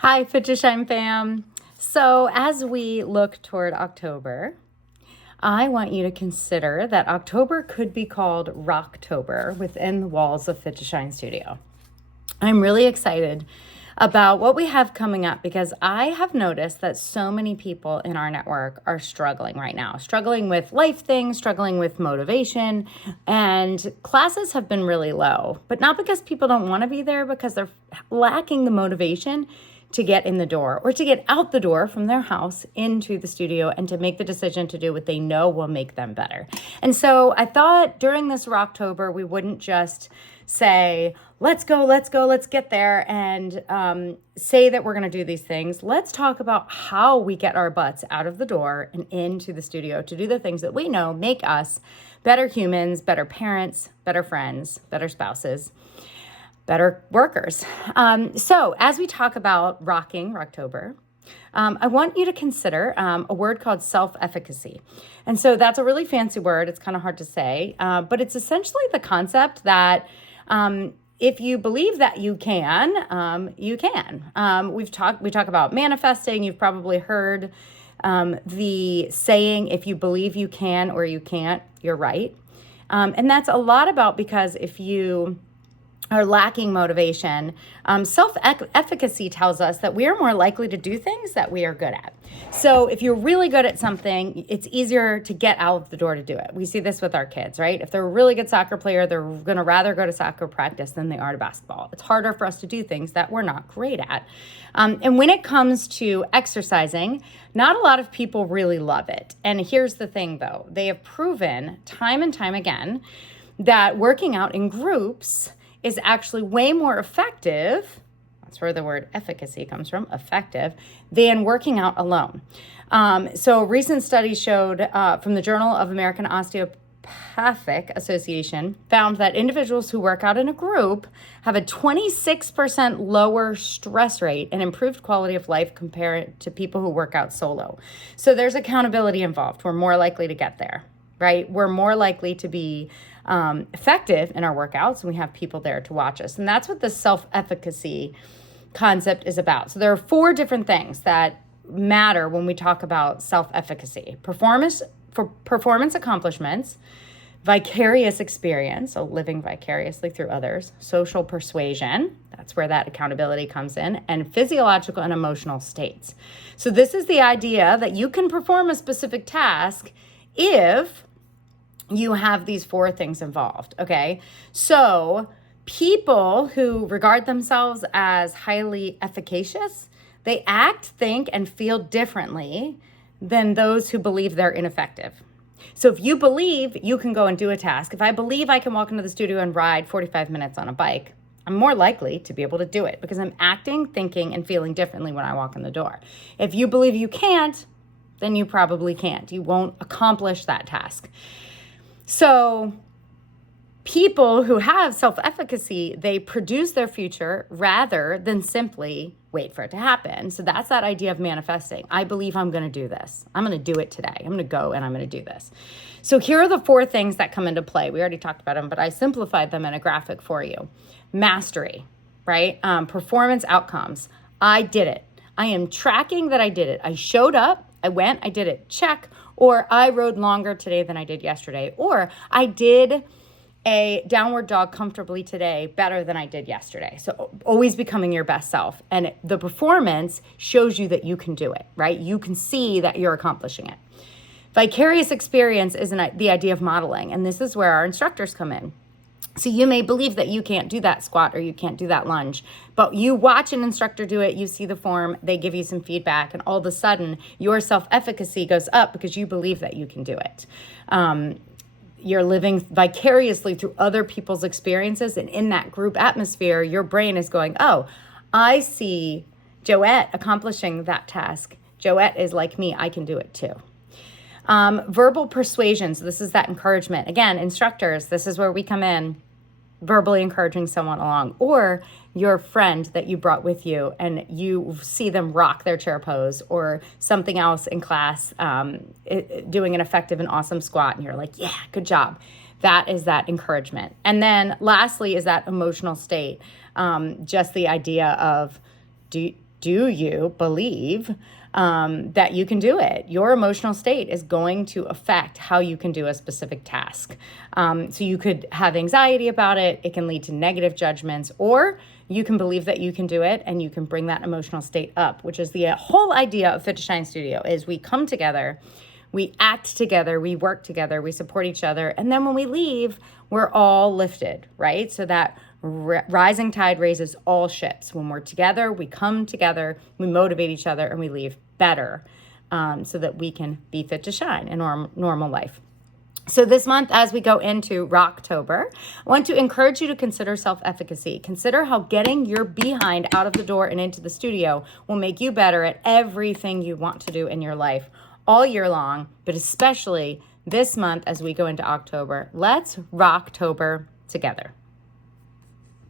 Hi, Fit to Shine fam. So, as we look toward October, I want you to consider that October could be called Rocktober within the walls of Fit to Shine Studio. I'm really excited about what we have coming up because I have noticed that so many people in our network are struggling right now, struggling with life things, struggling with motivation, and classes have been really low, but not because people don't want to be there, because they're lacking the motivation to get in the door or to get out the door from their house into the studio and to make the decision to do what they know will make them better. And so I thought during this Rocktober, we wouldn't just say, let's go, let's get there and say that we're going to do these things. Let's talk about how we get our butts out of the door and into the studio to do the things that we know make us better humans, better parents, better friends, better spouses, better workers. So as we talk about rocking Rocktober, I want you to consider a word called self-efficacy. And so that's a really fancy word. It's kind of hard to say, but it's essentially the concept that if you believe that you can, you can. We talk about manifesting. You've probably heard the saying, if you believe you can or you can't, you're right. And that's a lot about because if you are lacking motivation, self-efficacy tells us that we are more likely to do things that we are good at. So if you're really good at something, it's easier to get out of the door to do it. We see this with our kids, right? If they're a really good soccer player, they're going to rather go to soccer practice than they are to basketball. It's harder for us to do things that we're not great at. And when it comes to exercising, not a lot of people really love it. And here's the thing, though. They have proven time and time again that working out in groups is actually way more effective, that's where the word efficacy comes from, effective, than working out alone. So recent studies showed from the Journal of American Osteopathic Association found that individuals who work out in a group have a 26% lower stress rate and improved quality of life compared to people who work out solo. So there's accountability involved. We're more likely to get there, right? We're more likely to be effective in our workouts, and we have people there to watch us. And that's what the self-efficacy concept is about. So there are 4 different things that matter when we talk about self-efficacy: performance accomplishments, vicarious experience, so living vicariously through others, social persuasion, that's where that accountability comes in, and physiological and emotional states. So this is the idea that you can perform a specific task if you have these 4 things involved, okay? So people who regard themselves as highly efficacious, they act, think, and feel differently than those who believe they're ineffective. So if you believe you can go and do a task, if I believe I can walk into the studio and ride 45 minutes on a bike, I'm more likely to be able to do it because I'm acting, thinking, and feeling differently when I walk in the door. If you believe you can't, then you probably can't. You won't accomplish that task. So people who have self-efficacy, they produce their future rather than simply wait for it to happen. So that's that idea of manifesting. I believe I'm going to do this. I'm going to do it today. I'm going to go and I'm going to do this. So here are the 4 things that come into play. We already talked about them, but I simplified them in a graphic for you. Mastery, right? Performance outcomes. I did it. I am tracking that I did it. I showed up. I went. I did it. Check. Or I rode longer today than I did yesterday. Or I did a downward dog comfortably today better than I did yesterday. So always becoming your best self. And the performance shows you that you can do it, right? You can see that you're accomplishing it. Vicarious experience is the idea of modeling. And this is where our instructors come in. So you may believe that you can't do that squat or you can't do that lunge, but you watch an instructor do it, you see the form, they give you some feedback, and all of a sudden your self-efficacy goes up because you believe that you can do it. You're living vicariously through other people's experiences, and in that group atmosphere, your brain is going, oh, I see Joette accomplishing that task. Joette is like me, I can do it too. Verbal persuasion, so this is that encouragement. Again, instructors, this is where we come in. Verbally encouraging someone along, or your friend that you brought with you and you see them rock their chair pose or something else in class, doing an effective and awesome squat, and you're like, yeah, good job. That is that encouragement. And then lastly is that emotional state. Just the idea of, do you believe that you can do it? Your emotional state is going to affect how you can do a specific task. So you could have anxiety about it. It can lead to negative judgments, or you can believe that you can do it and you can bring that emotional state up, which is the whole idea of Fit to Shine Studio. Is we come together, we act together, we work together, we support each other, and then when we leave, we're all lifted, right? So that rising tide raises all ships. When we're together, we come together, we motivate each other, and we leave better, so that we can be fit to shine in our normal life. So this month, as we go into Rocktober, I want to encourage you to consider self-efficacy. Consider how getting your behind out of the door and into the studio will make you better at everything you want to do in your life all year long, but especially this month as we go into October. Let's Rocktober together.